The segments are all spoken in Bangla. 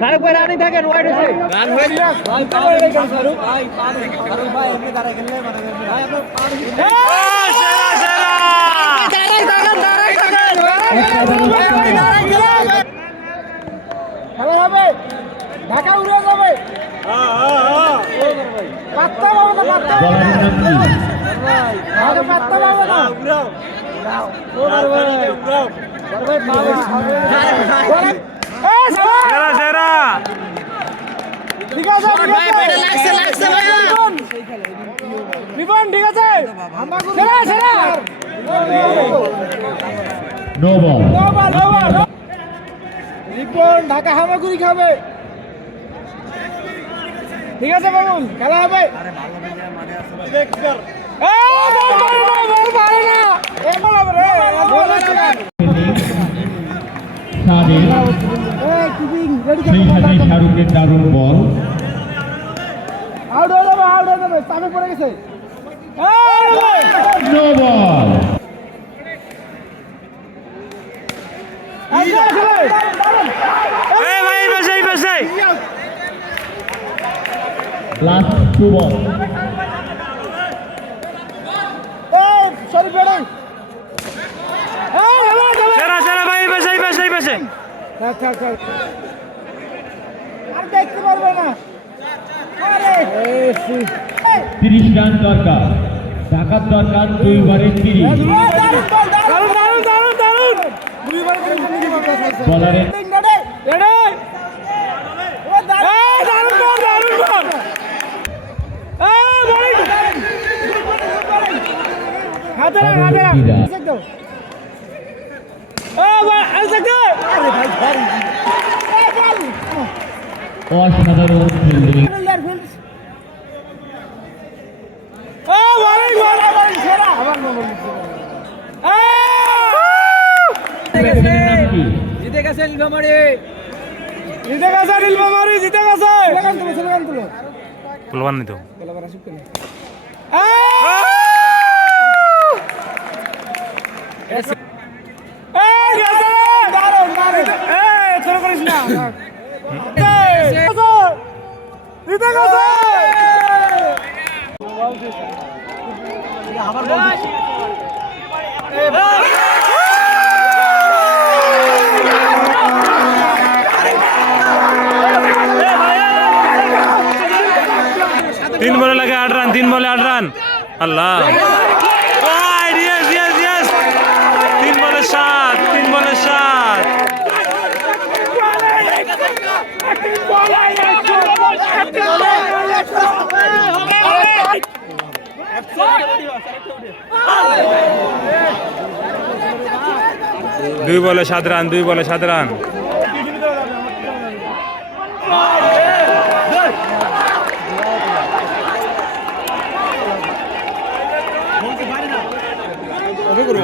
সারে কই রানি থাকে ওয়াইড হইছে রান হই ভাই ভাই এমনি দাঁড়ায় খেললে মানে ভাই আপনি খেলা হবে ঢাকা উড়ে যাবে পাত্তা পাবো না পাত্তা পাবো না ঠিক আছে রিপন ঠিক আছে রিপন ঢাকা হামাগুড়ি খাবে ঠিক আছে বাবুল খেলা হবে শাহরুখের দারুণ বল আউট হয়ে যাবে চাপে পড়ে গেছে নো বল লাস্ট টু বল সরি বেড়ে আর দেখতে পারবে না 30 রান দরকার ঢাকার দরকার 2 ওভারে 30 বলারের অসাধারণ ফিল্ডিং জিতে গেছে নীলফামারী জিতে গেছে পুলবান নি তো तीन बॉल लगे 8 रन 3 बॉल 8 रन अल्लाह यस 3 बॉल 7 3 बॉल 7 2 বলে 7 রান 2 বলে 7 রান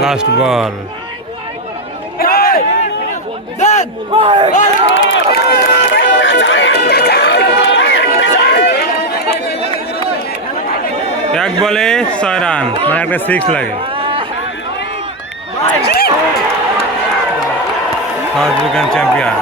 लास्ट बॉल एक बॉले 6 রান মানে একটা 6 লাগে ফার্স্ট উইকেট চ্যাম্পিয়ন